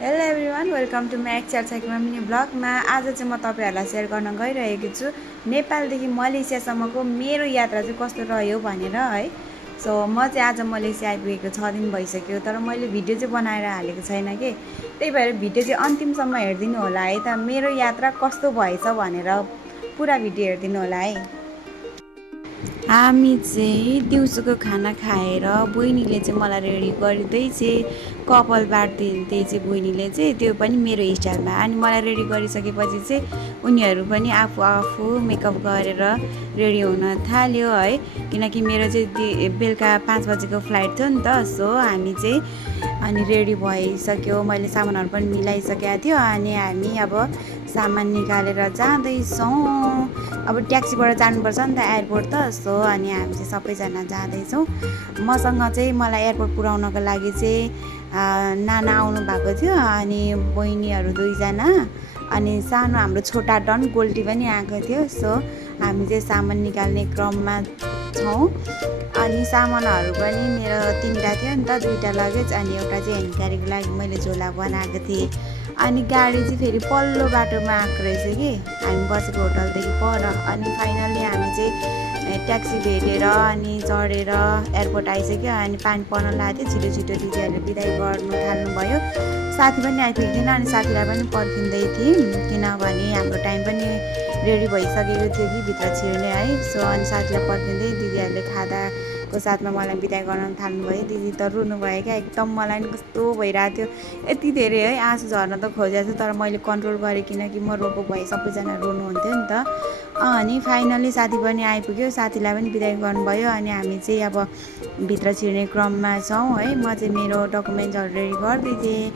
Hello everyone, welcome to my actual साइकलमा mini ब्लगमा। आज चाहिँ म तपाईँहरूलाई सेयर गर्न गइरहेको छु नेपालदेखि मलेसियासम्मको मेरो यात्रा चाहिँ कस्तो रह्यो भनेर है। सो म चाहिँ आज मलेसिया आइपुगेको 6 दिन भइसक्यो, तर मैले भिडियो चाहिँ बनाएर हालेको छैन कि। त्यही भएर भिडियो चाहिँ अन्तिमसम्म हेरिदिनु होला है त, मेरो यात्रा कस्तो भएछ भनेर पुरा भिडियो हेरिदिनु होला है। हामी चाहिँ दिउँसोको खाना खाएर बहिनीले चाहिँ मलाई रेडी गरिँदै चाहिँ कपाल बाटिदिँदै चाहिँ बहिनीले चाहिँ, त्यो पनि मेरो स्टाइलमा। अनि मलाई रेडी गरिसकेपछि चाहिँ उनीहरू पनि आफू आफू मेकअप गरेर रेडी हुन थाल्यो है। किनकि मेरो चाहिँ बेलुका 5 बजेको फ्लाइट थियो नि त। सो हामी चाहिँ अनि रेडी भइसक्यो, मैले सामानहरू पनि मिलाइसकेको थियो। अनि हामी अब सामान निकालेर जाँदैछौँ। अब ट्याक्सीबाट जानुपर्छ नि त एयरपोर्ट त। सो अनि हामी चाहिँ सबैजना जाँदैछौँ। मसँग चाहिँ मलाई एयरपोर्ट पुर्याउनको लागि चाहिँ नाना आउनु भएको थियो, अनि बहिनीहरू 2जना, अनि सानो हाम्रो छोटा डन गोल्टी पनि आएको थियो। सो हामी चाहिँ सामान निकाल्ने क्रममा छौँ। अनि सामानहरू पनि मेरो 3टा थियो नि त, 2टा लगेज अनि एउटा चाहिँ ह्यान्ड क्यारीको लागि मैले झोला बनाएको थिएँ। अनि गाडी चाहिँ फेरि पल्लो बाटोमा आएको रहेछ कि हामी बसेको होटलदेखि पर। अनि फाइनल्ली हामी चाहिँ ट्याक्सी भेटेर अनि चढेर एयरपोर्ट आइसक्यो। अनि पानी पर्न लाग्यो, छिटो छिटो दिदीहरूले बिदाई गर्नु थाल्नुभयो। साथी पनि आइपुगेको थिएन, अनि साथीलाई पनि पर्खिँदै थियौँ किनभने हाम्रो टाइम पनि रेडी भइसकेको थियो कि भित्र छिर्ने है। सो अनि साथीलाई पर्खिँदै दिदीहरूले खादाको साथमा मलाई बिदाई गर्न थाल्नुभयो। दिदी त रुनुभयो क्या, एकदम मलाई नि कस्तो भइरहेको थियो, यति धेरै है आँसु झर्न त खोजेको थियो, तर मैले कन्ट्रोल गरेँ किनकि म रोको भए सबैजना रुनुहुन्थ्यो नि त। अनि फाइनली साथी पनि आइपुग्यो, साथीलाई पनि बिदाई गर्नुभयो। अनि हामी चाहिँ अब भित्र छिर्ने क्रममा छौँ है। म चाहिँ मेरो डकुमेन्ट्सहरू रेडी गर्दै थिएँ।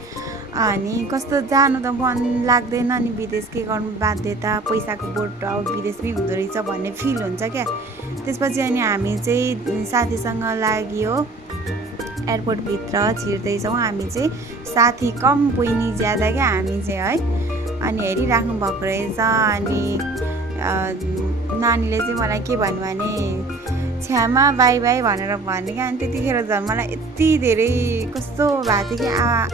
अनि कस्तो जानु त मन लाग्दैन, अनि विदेश के गर्नु, बाध्यता, पैसाको बोट अब विदेशमै हुँदो रहेछ भन्ने फिल हुन्छ क्या। त्यसपछि अनि हामी चाहिँ साथीसँग लाग्यो एयरपोर्टभित्र छिर्दैछौँ। हामी चाहिँ साथी कम बहिनी ज्यादा क्या हामी चाहिँ है। अनि हेरिराख्नु भएको रहेछ। अनि नानीले चाहिँ मलाई के भन्नु भने छ्यामा बाई बाई भनेर भन्यो क्या। अनि त्यतिखेर झन् मलाई यति धेरै कस्तो भएको थियो कि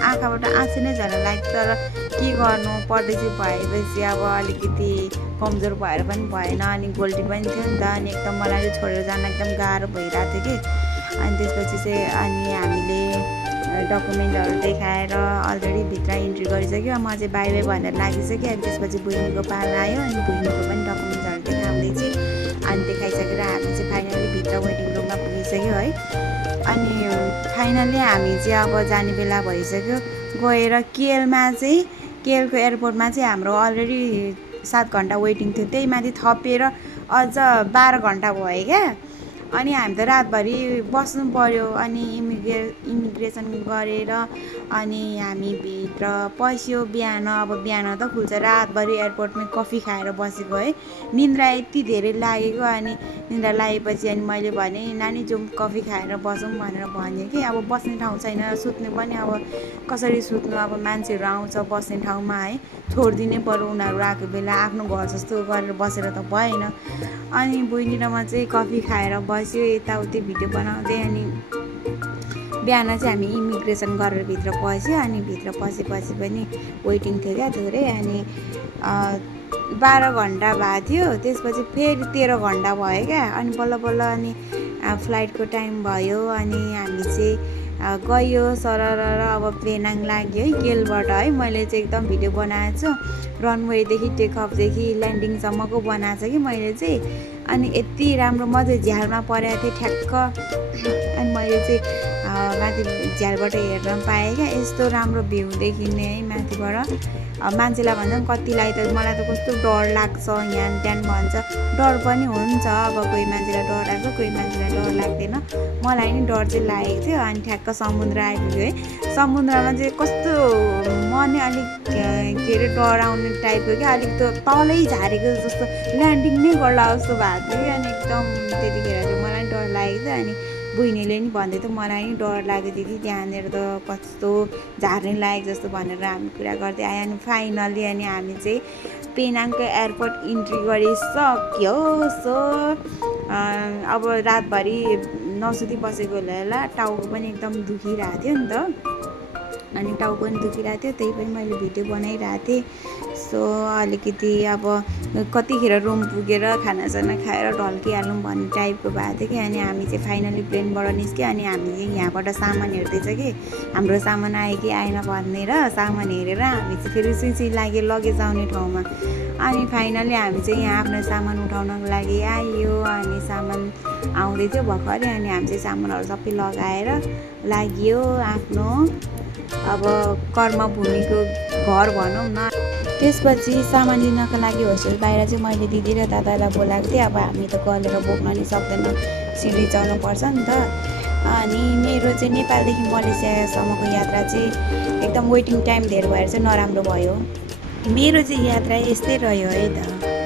आँखाबाट आँसु नै झर्न लाग्यो। तर के गर्नु, परदेशी भएपछि अब अलिकति कमजोर भएर पनि भएन। अनि गोल्टी पनि थियो नि त, अनि एकदम मलाई चाहिँ छोडेर जान एकदम गाह्रो भइरहेको थियो कि। अनि त्यसपछि चाहिँ अनि हामीले डकुमेन्टहरू देखाएर अलरेडी भित्र इन्ट्री गरिसक्यो। म चाहिँ बाई बाई भनेर लागिसक्यो। अनि त्यसपछि बहिनीको पाला आयो, अनि बहिनीको पनि डकुमेन्ट्सहरू देखाउँदै चाहिँ अनि देखाइसकेर हामी चाहिँ फाइनली भित्र वेटिङ रुममा पुगिसक्यो है। अनि फाइनली हामी चाहिँ अब जाने बेला भइसक्यो। गएर केएलमा चाहिँ केएलको एयरपोर्टमा चाहिँ हाम्रो अलरेडी 7 घन्टा वेटिङ थियो, त्यही माथि थपेर अझ 12 घन्टा भयो क्या। अनि हामी त रातभरि बस्नु पऱ्यो। अनि इमिग्रेसन गरेर अनि हामी भित्र पस्यो बिहान। अब बिहान त खुल्छ, रातभरि एयरपोर्टमै कफी खाएर बसेको है। निन्द्रा यति धेरै लागेको। अनि निन्द्रा लागेपछि अनि मैले भने नानी जाउँ कफी खाएर बसौँ भनेर भने कि अब बस्ने ठाउँ छैन, सुत्ने पनि अब कसरी सुत्नु, अब मान्छेहरू आउँछ बस्ने ठाउँमा है, छोडिदिनै पर्यो उनीहरू आएको बेला, आफ्नो घर जस्तो गरेर बसेर त भएन। अनि बहिनी र म चाहिँ कफी खाएर बस्यो यताउति भिडियो बनाउँदै। अनि बिहान चाहिँ हामी इमिग्रेसन गरेर भित्र पस्यो। अनि भित्र पसेपछि पनि वेटिङ थियो क्या थोरै। अनि 12 घन्टा भएको थियो, त्यसपछि फेरि 13 घन्टा भयो क्या। अनि बल्ल बल्ल अनि फ्लाइटको टाइम भयो। अनि हामी चाहिँ गयो सरर। अब पेनाङ लाग्यो है केलबाट है। मैले चाहिँ एकदम भिडियो बनाएको छु, रनवेदेखि टेकअपदेखि ल्यान्डिङसम्मको बनाएको छु कि मैले चाहिँ। अनि यति राम्रो म चाहिँ झ्यालमा परेको थिएँ ठ्याक्क। अनि मैले चाहिँ माथि झ्यालबाट हेर्न पाएँ क्या, यस्तो राम्रो भ्यू देखिने है माथिबाट। मान्छेलाई भन्छ कतिलाई त मलाई त कस्तो डर लाग्छ यहाँ त्यहाँ भन्छ, डर पनि हुन्छ। अब कोही मान्छेलाई डर लाग्छ, कोही मान्छेलाई डर लाग्दैन। मलाई नि डर चाहिँ लागेको थियो। अनि ठ्याक्क समुद्र आइपुग्यो है। समुद्रमा चाहिँ कस्तो म नि अलिक के अरे डराउने टाइपको क्या, अलिक त तलै झारेको जस्तो, ल्यान्डिङ नै गर्ला जस्तो भएको थियो कि। अनि एकदम त्यतिखेर चाहिँ मलाई डर लागेको थियो। अनि बहिनीले नि भन्दै थियो मलाई नि डर लाग्यो दिदी, त्यहाँनिर त कस्तो झार्ने लागेको जस्तो भनेर हामी कुरा गर्दै आयो। अनि फाइनली अनि हामी चाहिँ पेनाङको एयरपोर्ट इन्ट्री गरिसक्यो। सो अब रातभरि नसुती बसेको होला, टाउको पनि एकदम दुखिरहेको थियो नि त। अनि टाउको पनि दुखिरहेको थियो, त्यही पनि मैले भिडियो बनाइरहेको थिएँ। सो अलिकति अब कतिखेर रुम पुगेर खानासाना खाएर ढल्किहालौँ भन्ने टाइपको भएको थियो कि। अनि हामी चाहिँ फाइनली प्लेनबाट निस्क्यो। अनि हामी चाहिँ यहाँबाट सामान हेर्दैछ कि हाम्रो सामान आयो कि आएन भनेर। सामान हेरेर हामी चाहिँ फेरि सुई लाग्यो लगेज आउने ठाउँमा। अनि फाइनली हामी चाहिँ यहाँ आफ्नो सामान उठाउनको लागि आयो। अनि सामान आउँदै थियो भर्खरै। अनि हामी चाहिँ सामानहरू सबै लगाएर लाग्यो आफ्नो अब कर्मभूमिको घर भनौँ न। त्यसपछि सामान लिनको लागि होस्टेल बाहिर चाहिँ मैले दिदी र दादालाई बोलाएको थिएँ। अब हामी त गलेर बोक्न नि सक्दैन, सिडी चढ्नु पर्छ नि त। अनि मेरो चाहिँ नेपालदेखि मलेसियासम्मको यात्रा चाहिँ एकदम वेटिङ टाइम धेरै भएर चाहिँ नराम्रो भयो। मेरो चाहिँ यात्रा यस्तै रह्यो है त।